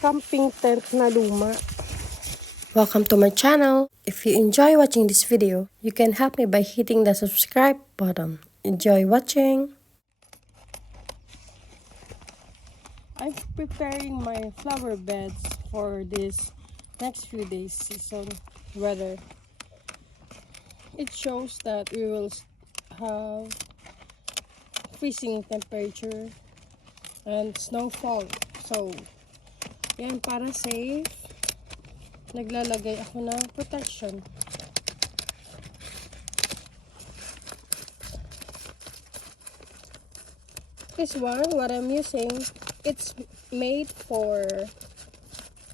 camping tent na luma. Welcome to my channel. If you enjoy watching this video, you can help me by hitting the subscribe button. Enjoy watching. I'm preparing my flower beds for this next few days season weather. It shows that we will have freezing temperature and snowfall. So, yan, para safe, naglalagay ako ng protection. This one, what I'm using, it's made for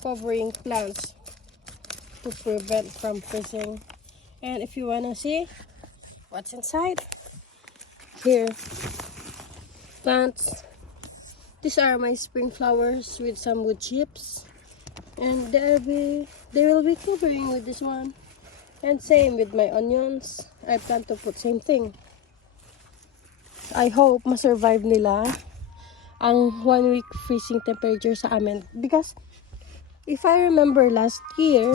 covering plants to prevent from freezing. And if you wanna see what's inside, here, plants. These are my spring flowers with some wood chips, and they will be covering with this one. And same with my onions. I plan to put same thing. I hope ma-survive nila ang 1 week freezing temperature sa amin, because if I remember last year,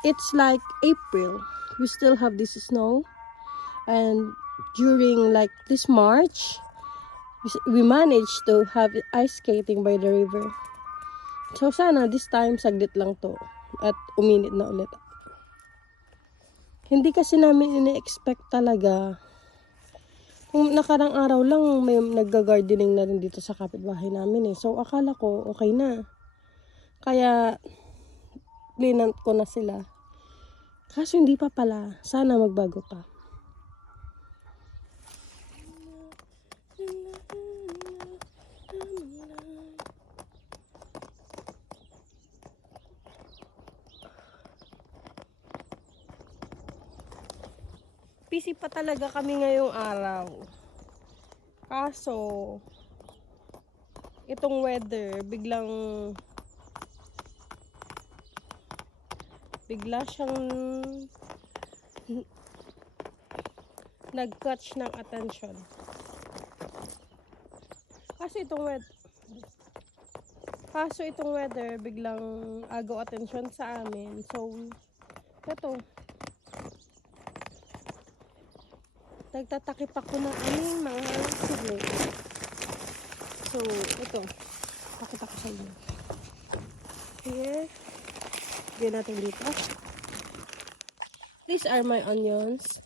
it's like April, we still have this snow, and during like this March, we managed to have ice skating by the river. So sana this time saglit lang to at uminit na ulit. Hindi kasi namin ini-expect talaga. Kung nakarang araw lang may nagga-gardening na rin dito sa kapitbahay namin eh. So akala ko okay na. Kaya linant ko na sila. Kaso hindi pa pala. Sana magbago pa. Busy pa talaga kami ngayong araw. Kaso, itong weather, bigla siyang nag-catch ng attention. Kaso itong weather, biglang agaw attention sa amin. So, ito. Nagtatakip ako ng aming mga seedlings. So, ito. Pakita ko sa inyo. Here. Bigyan natin dito. These are my onions.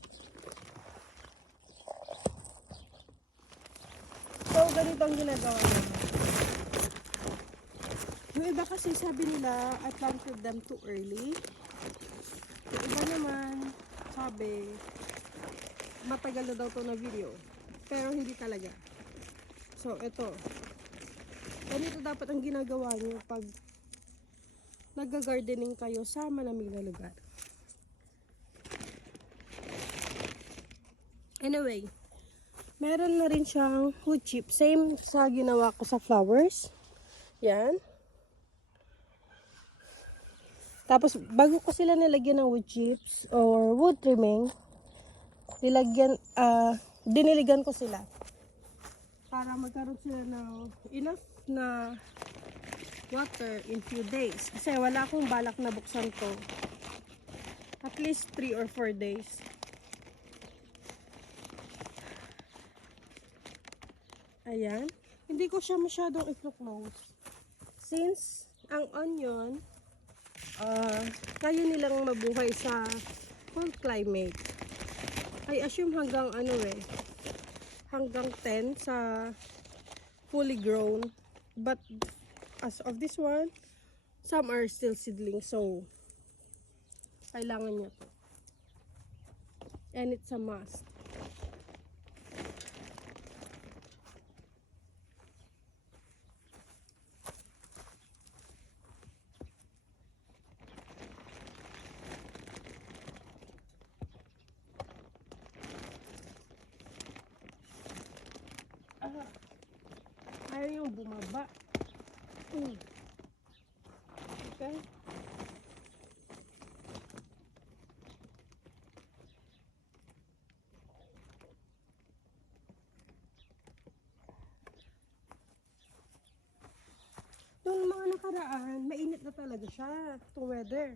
So, ganito ang ginagawa namin. Yung iba kasi sabi nila, I planted them too early. Yung iba naman, sabi, matagal na daw to na video, pero hindi talaga. So ito, ganito dapat ang ginagawa nyo pag nagga-gardening kayo sa malamig na lugar. Anyway, meron na rin siyang wood chip, same sa ginawa ko sa flowers. Yan. Tapos bago ko sila nilagyan ng wood chips or wood trimming, diniligan ko sila para magkaroon sila ng enough na water in few days, kasi wala akong balak na buksan to at least 3 or 4 days. Ayan, hindi ko siya masyadong i-close since ang onion kaya nilang mabuhay sa cold climate. I assume hanggang hanggang 10 sa fully grown, but as of this one, some are still seedlings, so kailangan niya to, and it's a must. Ayaw yung bumaba. Okay. nakaraan, mainit na talaga siya, itong weather.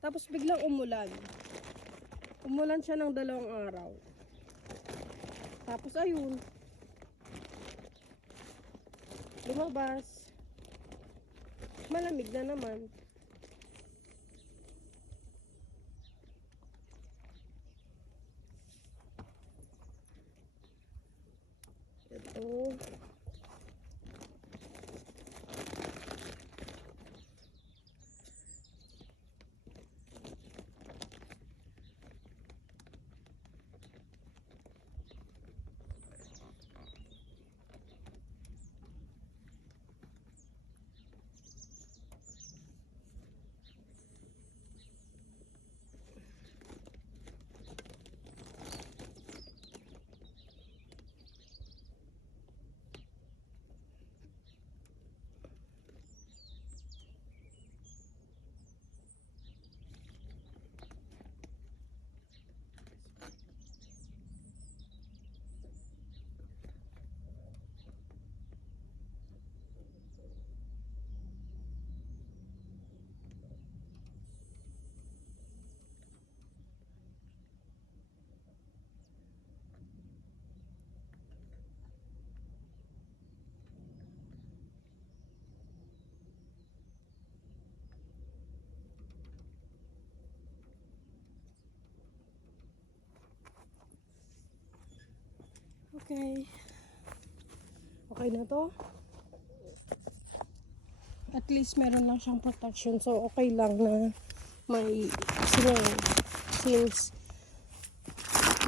Tapos biglang umulan. Umulan siya ng 2 araw. Tapos ayun, lumabas. Malamig na naman. Ito. Okay. Okay na to. At least meron lang siyang protection. So, okay lang na may snow. Since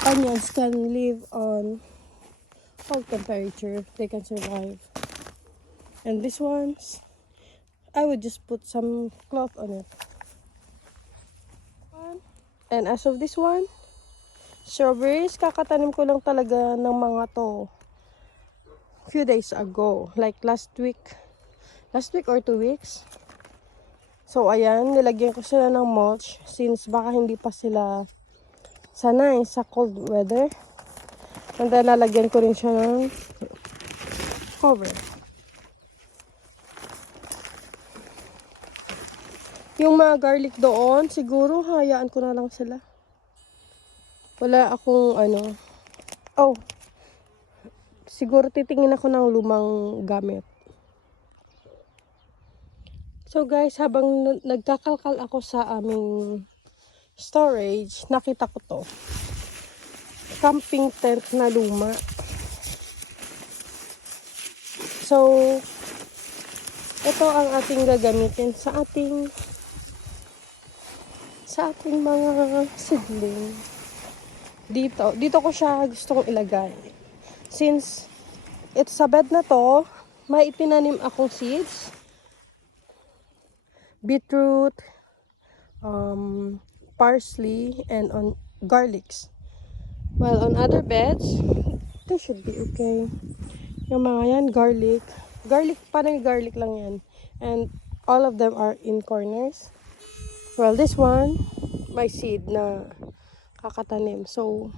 onions can live on cold temperature, they can survive. And this ones, I would just put some cloth on it. And as of this one, strawberries, kakatanim ko lang talaga ng mga to few days ago. Like last week or 2 weeks. So, ayan, nilagyan ko sila ng mulch since baka hindi pa sila sanay sa cold weather. And then, lalagyan ko rin siya ng cover. Yung mga garlic doon, siguro hayaan ko na lang sila. Wala akong siguro titingin ako ng lumang gamit. So guys, habang nagkakalkal ako sa aming storage, nakita ko to. Camping tent na luma. So, ito ang ating gagamitin sa ating mga seedling. Dito ko siya gustong ilagay. Since it's sa bed na to, may itinanim akong seeds. Beetroot, parsley, and on garlics. While on other beds, they should be okay. Yung mga yan, garlic, parang garlic lang yan. And all of them are in corners. Well, this one, may seed na kakatanim. So,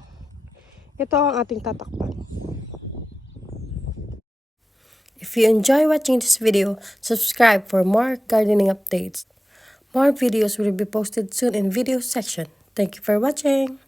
ito ang ating tatakpan. If you enjoy watching this video, subscribe for more gardening updates. More videos will be posted soon in video section. Thank you for watching.